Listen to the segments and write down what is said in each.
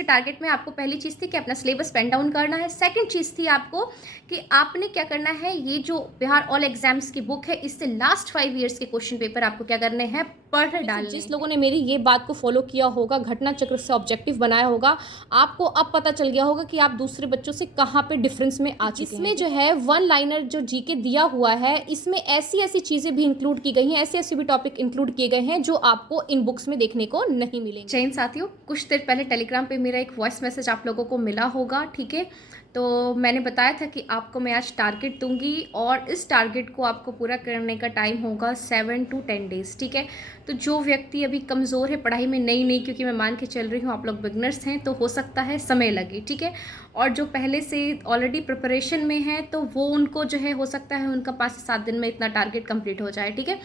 के टारगेट में आपको पहली चीज़ थी कि अपना सिलेबस पेन डाउन करना है। सेकंड चीज़ थी आपको कि आपने क्या करना है, ये जो बिहार ऑल एग्जाम्स की बुक है इससे लास्ट 5 ईयर्स के क्वेश्चन पेपर आपको क्या करने हैं, पढ़ डालने। जिस लोगों ने मेरी ये बात को फॉलो किया होगा, घटना चक्र से ऑब्जेक्टिव बनाया होगा, आपको अब पता चल गया होगा कि आप दूसरे बच्चों से कहाँ पे डिफरेंस में आ चुके हैं। इसमें जो है वन लाइनर जो जीके दिया हुआ है, इसमें ऐसी ऐसी चीज़ें भी इंक्लूड की गई हैं, ऐसे ऐसे भी टॉपिक इंक्लूड किए गए हैं जो आपको इन बुक्स में देखने को नहीं मिलेंगे। जैन साथियों, कुछ देर पहले टेलीग्राम पे मेरा एक वॉइस मैसेज आप लोगों को मिला होगा, ठीक है। तो मैंने बताया था कि आपको मैं आज टारगेट दूंगी और इस टारगेट को आपको पूरा करने का टाइम होगा 7 to 10 डेज़, ठीक है। तो जो व्यक्ति अभी कमज़ोर है पढ़ाई में, नई क्योंकि मैं मान के चल रही हूँ आप लोग बिगनर्स हैं, तो हो सकता है समय लगे, ठीक है। और जो पहले से ऑलरेडी प्रिपरेशन में है तो वो उनको जो है हो सकता है उनका 5 से 7 दिन में इतना टारगेट कंप्लीट हो जाए, ठीक है।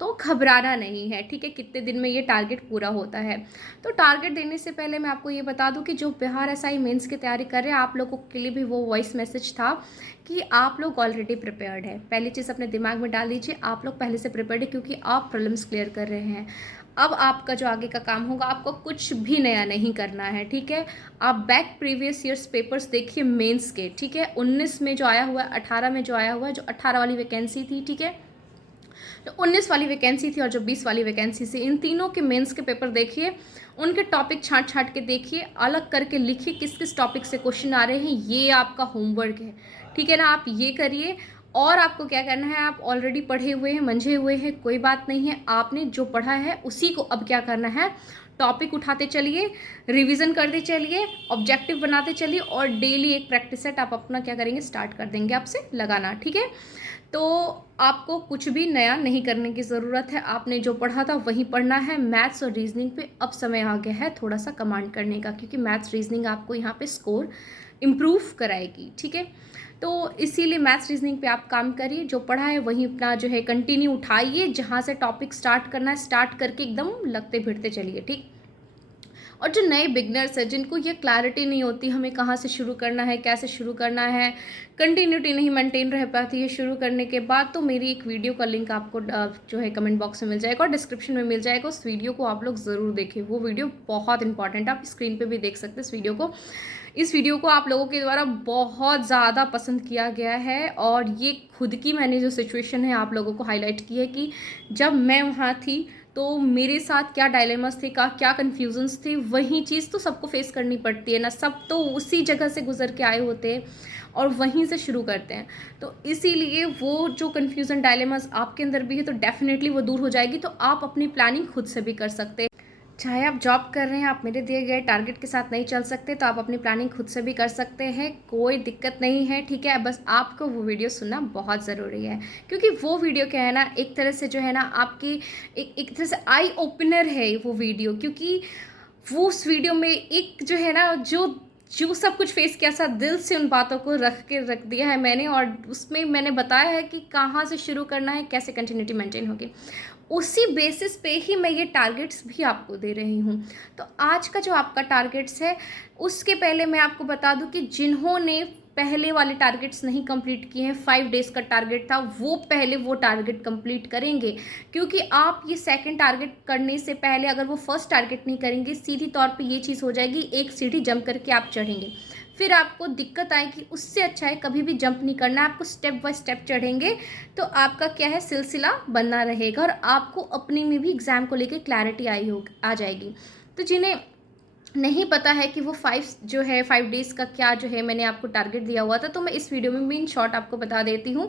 तो घबराना नहीं है, ठीक है। कितने दिन में ये टारगेट पूरा होता है। तो टारगेट देने से पहले मैं आपको ये बता दूं कि जो बिहार एसआई मेंस की तैयारी कर रहे हैं आप लोगों के लिए भी वो वॉइस मैसेज था कि आप लोग ऑलरेडी प्रिपेयर्ड है। पहली चीज़ अपने दिमाग में डाल लीजिए, आप लोग पहले से प्रिपेयर्ड है क्योंकि आप प्रीलिम्स क्लियर कर रहे हैं। अब आपका जो आगे का काम होगा, आपको कुछ भी नया नहीं करना है, ठीक है। आप बैक प्रीवियस ईयर्स पेपर्स देखिए मेंस के, ठीक है। 19 में जो आया हुआ है, 18 में जो आया हुआ है, जो 18 वाली वैकेंसी थी, ठीक है, जो 19 वाली वैकेंसी थी और जो 20 वाली वैकेंसी थी, इन तीनों के मेंस के पेपर देखिए, उनके टॉपिक छांट के देखिए, अलग करके लिखिए किस किस टॉपिक से क्वेश्चन आ रहे हैं। ये आपका होमवर्क है, ठीक है ना। आप ये करिए और आपको क्या करना है, आप ऑलरेडी पढ़े हुए हैं, मंझे हुए हैं, कोई बात नहीं है। आपने जो पढ़ा है उसी को अब क्या करना है, टॉपिक उठाते चलिए, रिवीजन करते चलिए, ऑब्जेक्टिव बनाते चलिए और डेली एक प्रैक्टिस सेट आप अपना क्या करेंगे, स्टार्ट कर देंगे आपसे लगाना, ठीक है। तो आपको कुछ भी नया नहीं करने की ज़रूरत है, आपने जो पढ़ा था वही पढ़ना है। मैथ्स और रीजनिंग पे अब समय आ गया है थोड़ा सा कमांड करने का, क्योंकि मैथ्स रीजनिंग आपको यहाँ पे स्कोर इम्प्रूव कराएगी, ठीक है। तो इसीलिए मैथ्स रीजनिंग पे आप काम करिए, जो पढ़ा है वही अपना जो है कंटिन्यू उठाइए, जहाँ से टॉपिक स्टार्ट करना है स्टार्ट करके एकदम लगते भिड़ते चलिए, ठीक। और जो नए बिगनर्स हैं, जिनको ये क्लैरिटी नहीं होती हमें कहाँ से शुरू करना है, कैसे शुरू करना है, कंटिन्यूटी नहीं मेंटेन रह पाती है शुरू करने के बाद, तो मेरी एक वीडियो का लिंक आपको जो है कमेंट बॉक्स में मिल जाएगा और डिस्क्रिप्शन में मिल जाएगा। उस वीडियो को आप लोग ज़रूर देखें, वो वीडियो बहुत इंपॉर्टेंट है। आप स्क्रीन पर भी देख सकते हैं इस वीडियो को आप लोगों के द्वारा बहुत ज़्यादा पसंद किया गया है। और ये खुद की मैंने जो सिचुएशन है आप लोगों को हाईलाइट की है कि जब मैं वहाँ थी तो मेरे साथ क्या डायलेमास थे, क्या कन्फ्यूजन्स थे, वही चीज़ तो सबको फेस करनी पड़ती है ना। सब तो उसी जगह से गुजर के आए होते हैं और वहीं से शुरू करते हैं। तो इसीलिए वो जो कन्फ्यूज़न डायलेमास आपके अंदर भी है तो डेफिनेटली वो दूर हो जाएगी। तो आप अपनी प्लानिंग खुद से भी कर सकते हैं। चाहे आप जॉब कर रहे हैं, आप मेरे दिए गए टारगेट के साथ नहीं चल सकते तो आप अपनी प्लानिंग खुद से भी कर सकते हैं, कोई दिक्कत नहीं है, ठीक है। बस आपको वो वीडियो सुनना बहुत ज़रूरी है, क्योंकि वो वीडियो क्या है ना, एक तरह से जो है ना आपकी एक तरह से आई ओपनर है वो वीडियो। क्योंकि वो उस वीडियो में एक जो है ना, जो सब कुछ फेस किया था, दिल से उन बातों को रख दिया है मैंने, और उसमें मैंने बताया है कि कहाँ से शुरू करना है, कैसे कंटिन्यूटी मेंटेन होगी। उसी बेसिस पे ही मैं ये टारगेट्स भी आपको दे रही हूँ। तो आज का जो आपका टारगेट्स है, उसके पहले मैं आपको बता दूँ कि जिन्होंने पहले वाले टारगेट्स नहीं कंप्लीट किए हैं, 5 डेज़ का टारगेट था, वो पहले वो टारगेट कंप्लीट करेंगे। क्योंकि आप ये सेकंड टारगेट करने से पहले अगर वो फर्स्ट टारगेट नहीं करेंगे, सीधी तौर पे ये चीज़ हो जाएगी, एक सीढ़ी जंप करके आप चढ़ेंगे, फिर आपको दिक्कत आएगी। उससे अच्छा है कभी भी जंप नहीं करना, आपको स्टेप बाय स्टेप चढ़ेंगे तो आपका क्या है, सिलसिला बना रहेगा और आपको अपने में भी एग्ज़ाम को लेकर क्लैरिटी आ जाएगी। तो जिन्हें नहीं पता है कि वो 5 डेज़ का क्या जो है मैंने आपको टारगेट दिया हुआ था, तो मैं इस वीडियो में इन शॉर्ट आपको बता देती हूँ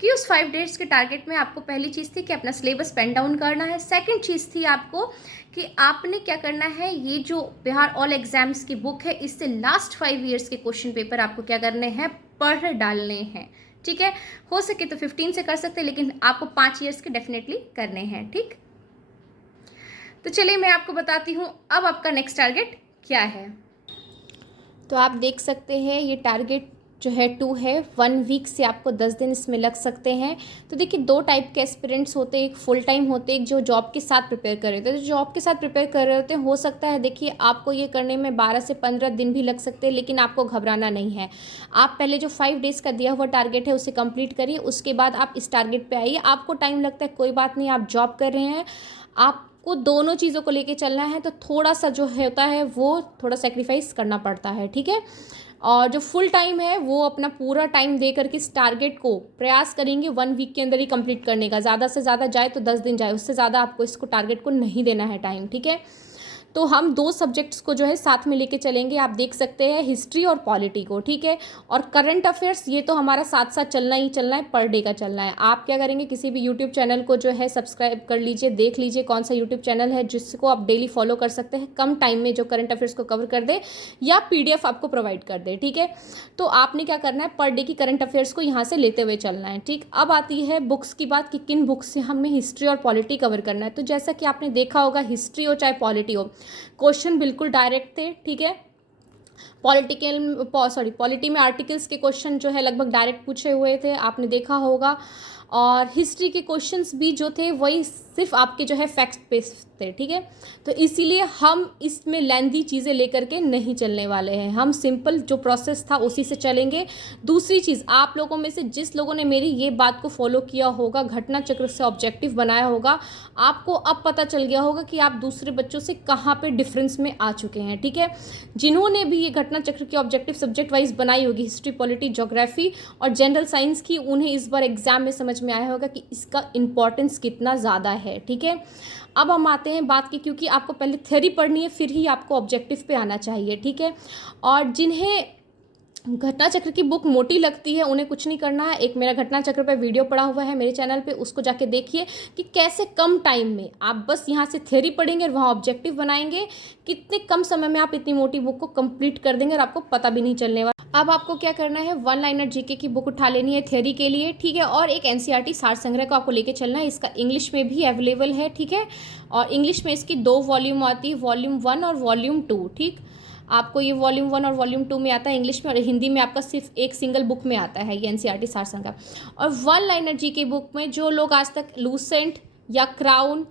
कि उस 5 डेज़ के टारगेट में आपको पहली चीज़ थी कि अपना सिलेबस पेन डाउन करना है। सेकंड चीज़ थी आपको कि आपने क्या करना है, ये जो बिहार ऑल एग्जाम्स की बुक है इससे लास्ट 5 ईयर्स के क्वेश्चन पेपर आपको क्या करने हैं, पढ़ डालने हैं, ठीक है। हो सके तो 15 से कर सकते हैं, लेकिन आपको 5 ईयर्स के डेफिनेटली करने हैं, ठीक। तो चलिए मैं आपको बताती हूँ अब आपका नेक्स्ट टारगेट क्या है। तो आप देख सकते हैं ये टारगेट जो है 2 है, 1 वीक से आपको 10 दिन इसमें लग सकते हैं। तो देखिए 2 टाइप के एस्पिरेंट्स होते हैं, एक फुल टाइम होते हैं, एक जो जॉब के साथ प्रिपेयर कर रहे होते हैं। तो जॉब के साथ प्रिपेयर कर रहे होते हैं, हो सकता है देखिए आपको ये करने में 12 से 15 दिन भी लग सकते हैं, लेकिन आपको घबराना नहीं है। आप पहले जो 5 डेज़ का दिया हुआ टारगेट है उसे कंप्लीट करिए, उसके बाद आप इस टारगेट पर आइए। आपको टाइम लगता है कोई बात नहीं, आप जॉब कर रहे हैं, आप को दोनों चीज़ों को लेके चलना है तो थोड़ा सा जो होता है वो थोड़ा सेक्रीफाइस करना पड़ता है, ठीक है। और जो फुल टाइम है वो अपना पूरा टाइम दे करके इस टारगेट को प्रयास करेंगे 1 वीक के अंदर ही कंप्लीट करने का। ज़्यादा से ज़्यादा जाए तो 10 दिन जाए, उससे ज़्यादा आपको इसको टारगेट को नहीं देना है टाइम, ठीक है। तो हम 2 सब्जेक्ट्स को जो है साथ में लेके चलेंगे। आप देख सकते हैं हिस्ट्री और पॉलिटी को, ठीक है। और करंट अफेयर्स ये तो हमारा साथ साथ चलना ही चलना है, पर डे का चलना है। आप क्या करेंगे, किसी भी यूट्यूब चैनल को जो है सब्सक्राइब कर लीजिए, देख लीजिए कौन सा यूट्यूब चैनल है जिसको आप डेली फॉलो कर सकते हैं, कम टाइम में जो करंट अफेयर्स को कवर कर दे या PDF आपको प्रोवाइड कर दे, ठीक है। तो आपने क्या करना है, पर डे की करंट अफेयर्स को यहाँ से लेते हुए चलना है, ठीक। अब आती है बुक्स की बात कि किन बुक्स से हमें हिस्ट्री और पॉलिटी कवर करना है। तो जैसा कि आपने देखा होगा, हिस्ट्री हो चाहे पॉलिटी हो, क्वेश्चन बिल्कुल डायरेक्ट थे, ठीक है। पॉलिटी में आर्टिकल्स के क्वेश्चन जो है लगभग डायरेक्ट पूछे हुए थे, आपने देखा होगा। और हिस्ट्री के क्वेश्चंस भी जो थे वही सिर्फ आपके जो है फैक्ट बेस्ड थे, ठीक है। तो इसीलिए हम इसमें लेंदी चीज़ें लेकर के नहीं चलने वाले हैं, हम सिंपल जो प्रोसेस था उसी से चलेंगे। दूसरी चीज़, आप लोगों में से जिस लोगों ने मेरी ये बात को फॉलो किया होगा, घटना चक्र से ऑब्जेक्टिव बनाया होगा, आपको अब पता चल गया होगा कि आप दूसरे बच्चों से कहाँ पे डिफरेंस में आ चुके हैं, ठीक है। जिन्होंने भी ये घटना चक्र की ऑब्जेक्टिव सब्जेक्ट वाइज बनाई होगी, हिस्ट्री, पॉलिटी, ज्योग्राफी और जनरल साइंस की, उन्हें इस बार एग्जाम में समझ में आया होगा कि इसका इंपॉर्टेंस कितना ज़्यादा है, ठीक है। अब हम आते हैं बात की, क्योंकि आपको पहले थ्योरी पढ़नी है फिर ही आपको ऑब्जेक्टिव पे आना चाहिए, ठीक है। और जिन्हें घटना चक्र की बुक मोटी लगती है उन्हें कुछ नहीं करना है, एक मेरा घटना चक्र पे वीडियो पड़ा हुआ है मेरे चैनल पे, उसको जाके देखिए कि कैसे कम टाइम में आप बस यहाँ से थ्योरी पढ़ेंगे और वहाँ ऑब्जेक्टिव बनाएंगे, कितने कम समय में आप इतनी मोटी बुक को कंप्लीट कर देंगे और आपको पता भी नहीं चलने वाला। अब आपको क्या करना है, 1 लाइनर GK की बुक उठा लेनी है थ्योरी के लिए, ठीक है। और एक NCERT सार संग्रह को आपको लेके चलना है, इसका इंग्लिश में भी अवेलेबल है, ठीक है। और इंग्लिश में इसकी 2 वॉल्यूम आती है, वॉल्यूम 1 और वॉल्यूम 2, ठीक। आपको ये वॉल्यूम 1 और वॉल्यूम 2 में आता है इंग्लिश में, और हिंदी में आपका सिर्फ एक सिंगल बुक में आता है ये NCERT सार संग्रह। और 1 लाइनर GK बुक में जो लोग आज तक लूसेंट या क्राउन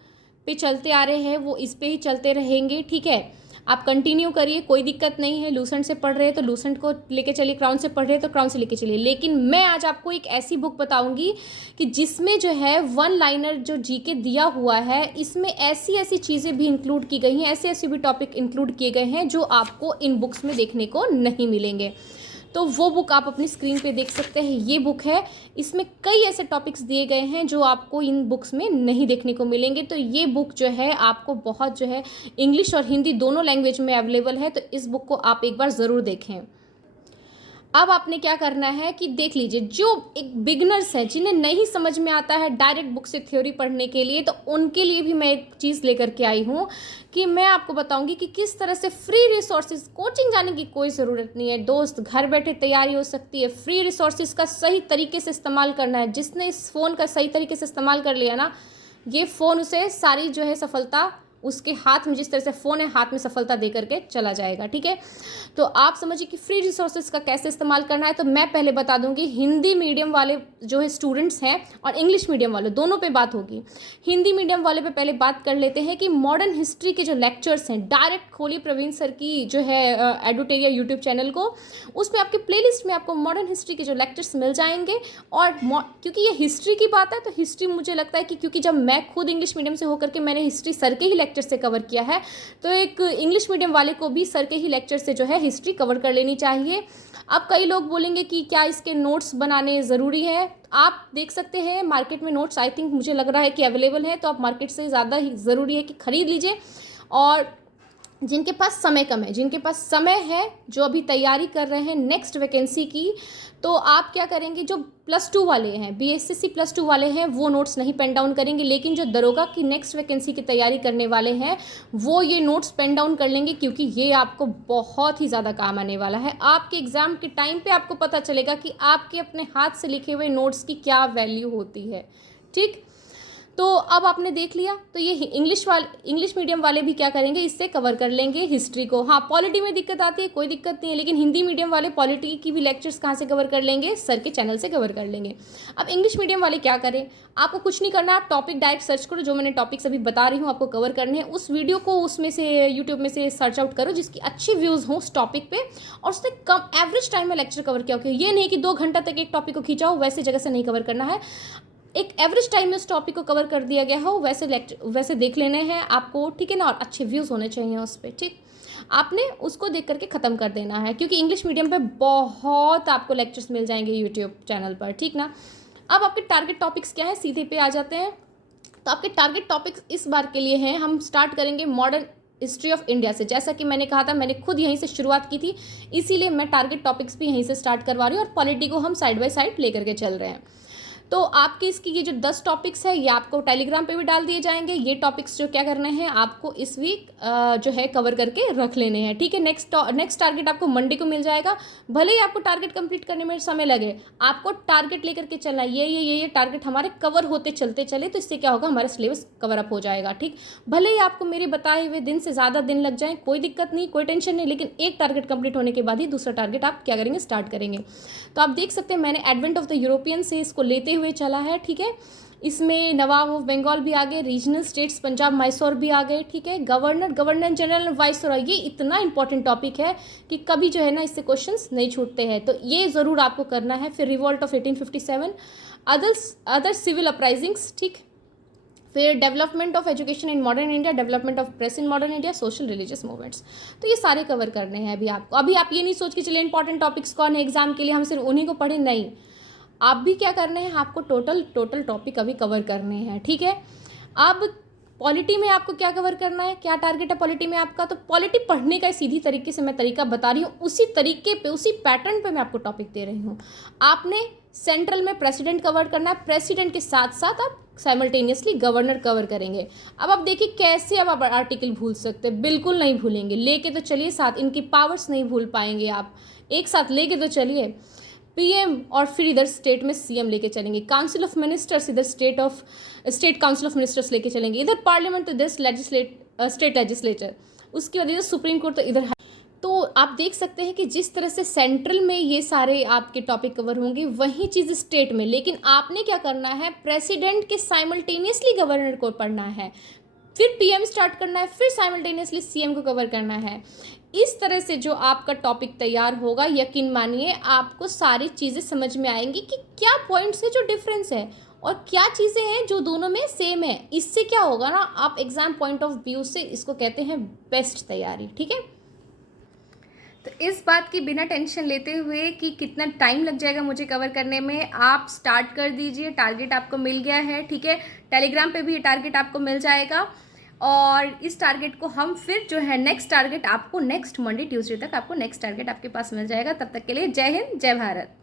पे चलते आ रहे हैं वो इस पे ही चलते रहेंगे, ठीक है। आप कंटिन्यू करिए, कोई दिक्कत नहीं है। लूसेंट से पढ़ रहे हैं तो लूसेंट को लेके चलिए, क्राउन से पढ़ रहे हैं तो क्राउन से लेके चलिए। लेकिन मैं आज आपको एक ऐसी बुक बताऊंगी कि जिसमें जो है 1 लाइनर जो GK दिया हुआ है, इसमें ऐसी ऐसी चीज़ें भी इंक्लूड की गई हैं, ऐसे ऐसे भी टॉपिक इंक्लूड किए गए हैं जो आपको इन बुक्स में देखने को नहीं मिलेंगे। तो वो बुक आप अपनी स्क्रीन पे देख सकते हैं, ये बुक है। इसमें कई ऐसे टॉपिक्स दिए गए हैं जो आपको इन बुक्स में नहीं देखने को मिलेंगे। तो ये बुक जो है आपको बहुत जो है इंग्लिश और हिंदी दोनों लैंग्वेज में अवेलेबल है, तो इस बुक को आप एक बार ज़रूर देखें। अब आपने क्या करना है कि देख लीजिए, जो एक बिगनर्स हैं जिन्हें नहीं समझ में आता है डायरेक्ट बुक से थ्योरी पढ़ने के लिए, तो उनके लिए भी मैं एक चीज़ लेकर के आई हूँ कि मैं आपको बताऊंगी कि किस तरह से फ्री रिसोर्सेज, कोचिंग जाने की कोई ज़रूरत नहीं है दोस्त, घर बैठे तैयारी हो सकती है। फ्री रिसोर्सेज का सही तरीके से इस्तेमाल करना है। जिसने इस फ़ोन का सही तरीके से इस्तेमाल कर लिया ना, ये फ़ोन उसे सारी जो है सफलता उसके हाथ में, जिस तरह से फ़ोन है हाथ में सफलता दे करके चला जाएगा, ठीक है। तो आप समझिए कि फ्री रिसोर्सेज का कैसे इस्तेमाल करना है। तो मैं पहले बता दूंगी, हिंदी मीडियम वाले जो है स्टूडेंट्स हैं और इंग्लिश मीडियम वाले दोनों पे बात होगी। हिंदी मीडियम वाले पे पहले बात कर लेते हैं कि मॉडर्न हिस्ट्री के जो लेक्चर्स हैं, डायरेक्ट खोलिए प्रवीण सर की जो है एडुटेरिया यूट्यूब चैनल को, उसमें आपके प्लेलिस्ट में आपको मॉडर्न हिस्ट्री के जो लेक्चर्स मिल जाएंगे। और क्योंकि ये हिस्ट्री की बात है तो हिस्ट्री मुझे लगता है कि क्योंकि जब मैं खुद इंग्लिश मीडियम से होकर के मैंने हिस्ट्री सर के ही लेक्चर से कवर किया है, तो एक इंग्लिश मीडियम वाले को भी सर के ही लेक्चर से जो है हिस्ट्री कवर कर लेनी चाहिए। अब कई लोग बोलेंगे कि क्या इसके नोट्स बनाने ज़रूरी है। आप देख सकते हैं मार्केट में नोट्स, आई थिंक मुझे लग रहा है कि अवेलेबल है, तो आप मार्केट से ज़्यादा ही ज़रूरी है कि ख़रीद लीजिए। और जिनके पास समय कम है, जिनके पास समय है, जो अभी तैयारी कर रहे हैं नेक्स्ट वैकेंसी की, तो आप क्या करेंगे, जो +2 वाले हैं, BSSC +2 वाले हैं, वो नोट्स नहीं पेन डाउन करेंगे। लेकिन जो दरोगा की नेक्स्ट वैकेंसी की तैयारी करने वाले हैं वो ये नोट्स पेन डाउन कर लेंगे, क्योंकि ये आपको बहुत ही ज़्यादा काम आने वाला है। आपके एग्ज़ाम के टाइम पे आपको पता चलेगा कि आपके अपने हाथ से लिखे हुए नोट्स की क्या वैल्यू होती है, ठीक। तो अब आपने देख लिया, तो ये इंग्लिश मीडियम वाले भी क्या करेंगे, इससे कवर कर लेंगे हिस्ट्री को। हाँ, पॉलिटी में दिक्कत आती है, कोई दिक्कत नहीं है, लेकिन हिंदी मीडियम वाले पॉलिटी की भी लेक्चर्स कहाँ से कवर कर लेंगे, सर के चैनल से कवर कर लेंगे। अब इंग्लिश मीडियम वाले क्या करें, आपको कुछ नहीं करना, आप टॉपिक डायरेक्ट सर्च करो, जो मैंने टॉपिक्स अभी बता रही हूँ आपको कवर करने हैं, उस वीडियो को उसमें से यूट्यूब में से सर्च आउट करो जिसकी अच्छी व्यूज़ हों उस टॉपिक पे, और उससे कम एवरेज टाइम में लेक्चर कवर किया हो। ये नहीं कि 2 घंटा तक एक टॉपिक को खींचाओ, वैसे जगह से नहीं कवर करना है। एक एवरेज टाइम में उस टॉपिक को कवर कर दिया गया हो वैसे देख लेने हैं आपको, ठीक है ना, और अच्छे व्यूज़ होने चाहिए उस पर, ठीक। आपने उसको देख करके ख़त्म कर देना है, क्योंकि इंग्लिश मीडियम पे बहुत आपको लेक्चर्स मिल जाएंगे यूट्यूब चैनल पर, ठीक ना। अब आपके टारगेट टॉपिक्स क्या है, सीधे पे आ जाते हैं। तो आपके टारगेट टॉपिक्स इस बार के लिए हैं, हम स्टार्ट करेंगे मॉडर्न हिस्ट्री ऑफ इंडिया से। जैसा कि मैंने कहा था, मैंने खुद यहीं से शुरुआत की थी, इसीलिए मैं टारगेट टॉपिक्स भी यहीं से स्टार्ट करवा रही हूँ और पॉलिटी को हम साइड बाय साइड लेकर के चल रहे हैं। तो आपकी इसकी ये जो 10 टॉपिक्स है ये आपको टेलीग्राम पे भी डाल दिए जाएंगे। ये टॉपिक्स जो क्या करने हैं आपको इस वीक जो है कवर करके रख लेने हैं, ठीक है। नेक्स्ट टारगेट आपको मंडे को मिल जाएगा। भले ही आपको टारगेट कंप्लीट करने में समय लगे, आपको टारगेट लेकर के चलना, ये टारगेट हमारे कवर होते चलते चले, तो इससे क्या होगा, हमारा सिलेबस कवर अप हो जाएगा, ठीक। भले ही आपको मेरे बताए हुए दिन से ज़्यादा दिन लग जाए, कोई दिक्कत नहीं, कोई टेंशन नहीं, लेकिन एक टारगेट कंप्लीट होने के बाद ही दूसरा टारगेट आप क्या करेंगे, स्टार्ट करेंगे। तो आप देख सकते हैं मैंने एडवेंट ऑफ द यूरोपियन से इसको लेते हुए चला है, ठीक है। इसमें नवाब ऑफ बंगाल भी आ गए, रीजनल स्टेट्स पंजाब मैसूर भी आ गए, ठीक है। गवर्नर जनरल वाइसरॉय, ये इतना इंपॉर्टेंट टॉपिक है कि कभी जो है ना इससे क्वेश्चंस नहीं छूटते हैं, तो ये ज़रूर आपको करना है। फिर revolt of 1857, other civil uprisings, ठीक। फिर development of education in modern India, development of press in modern India, social religious movements, तो ये सारे कवर करने हैं अभी आपको। अभी आप ये नहीं सोच के चले इंपॉर्टेंट टॉपिक्स कौन है एग्जाम के लिए, हम सिर्फ उन्हीं को पढ़े, नहीं, आप भी क्या करने हैं, आपको टोटल टॉपिक अभी कवर करने हैं, ठीक है। अब पॉलिटी में आपको क्या कवर करना है, क्या टारगेट है पॉलिटी में आपका, तो पॉलिटी पढ़ने का सीधी तरीके से मैं तरीका बता रही हूँ, उसी तरीके पे उसी पैटर्न पे मैं आपको टॉपिक दे रही हूँ। आपने सेंट्रल में प्रेसिडेंट कवर करना है, प्रेसिडेंट के साथ साथ आप साइमल्टेनियसली गवर्नर कवर करेंगे। अब आप देखिए कैसे अब आप आर्टिकल भूल सकते हैं, बिल्कुल नहीं भूलेंगे, लेके तो चलिए साथ, इनकी पावर्स नहीं भूल पाएंगे आप, एक साथ लेके तो चलिए। पीएम और फिर इधर स्टेट में सीएम लेके चलेंगे, काउंसिल ऑफ मिनिस्टर्स इधर स्टेट काउंसिल ऑफ मिनिस्टर्स लेके चलेंगे, इधर पार्लियामेंट तो इधर स्टेट लेजिस्लेचर, उसकी वजह से सुप्रीम कोर्ट तो इधर। तो आप देख सकते हैं कि जिस तरह से सेंट्रल में ये सारे आपके टॉपिक कवर होंगे, वही चीज़ स्टेट में, लेकिन आपने क्या करना है, प्रेसिडेंट के साइमल्टेनियसली गवर्नर को पढ़ना है, फिर पीएम स्टार्ट करना है, फिर साइमल्टेनियसली सीएम को कवर करना है। इस तरह से जो आपका टॉपिक तैयार होगा, यकीन मानिए आपको सारी चीज़ें समझ में आएंगी कि क्या पॉइंट्स है जो डिफरेंस है और क्या चीज़ें हैं जो दोनों में सेम है। इससे क्या होगा ना, आप एग्जाम पॉइंट ऑफ व्यू से इसको कहते हैं बेस्ट तैयारी, ठीक है। तो इस बात की बिना टेंशन लेते हुए कि कितना टाइम लग जाएगा मुझे कवर करने में, आप स्टार्ट कर दीजिए। टारगेट आपको मिल गया है, ठीक है। टेलीग्राम पे भी ये टारगेट आपको मिल जाएगा और इस टारगेट को हम फिर जो है नेक्स्ट टारगेट आपको नेक्स्ट मंडे ट्यूसडे तक आपको नेक्स्ट टारगेट आपके पास मिल जाएगा। तब तक के लिए जय हिंद, जय भारत।